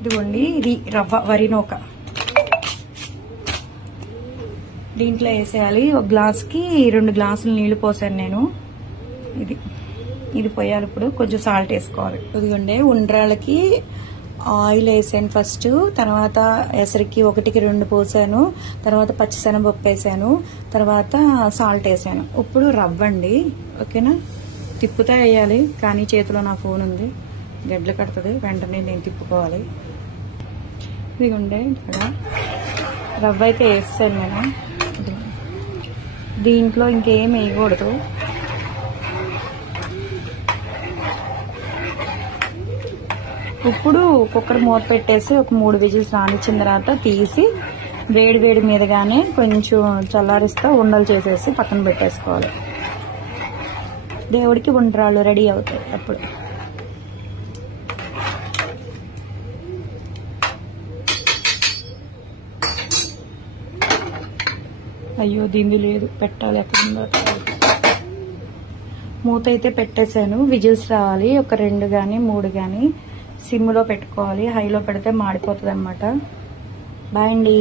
ఇదిగోండి, ఇది రవ్వ వరి నూక. దీంట్లో వేసేయాలి. ఒక గ్లాస్కి 2 గ్లాసులు నీళ్లు పోసాను నేను. ఇది పోయాలి. ఇప్పుడు కొంచెం సాల్ట్ వేసుకోవాలి. ఇదిగోండి, ఉండ్రాళ్ళకి ఆయిల్ వేసాను ఫస్ట్, తర్వాత ఎసరికి 1కి 2 పోసాను, తర్వాత పచ్చిశనగపప్పు వేసాను, తర్వాత సాల్ట్ వేసాను. ఇప్పుడు రవ్వండి, ఓకేనా? తిప్పుతా వేయాలి, కానీ చేతిలో నా ఫోన్ ఉంది, గడ్డలు కడుతుంది, వెంటనే నేను తిప్పుకోవాలి. ఇదిగోండి, ఇక్కడ రవ్వ అయితే వేస్తాను నేను. దీంట్లో ఇంకేం వేయకూడదు. ఇప్పుడు కుక్కర్ మూత పెట్టేసి ఒక 3 విజిల్స్ రానిచ్చిన తర్వాత తీసి వేడి మీదగానే కొంచెం చల్లారిస్తా ఉండలు చేసేసి పక్కన పెట్టేసుకోవాలి. దేవుడికి ఉండ్రాళ్ళు రెడీ అవుతాయి అప్పుడు. అయ్యో, దీన్ని లేదు, పెట్టాలి. ఎక్కడుందో మూత అయితే పెట్టేశాను. విజిల్స్ రావాలి, ఒక 2 గానీ 3 గానీ. సిమ్లో పెట్టుకోవాలి, హైలో పెడితే మాడిపోతుంది అన్నమాట. బాయ్ అండి.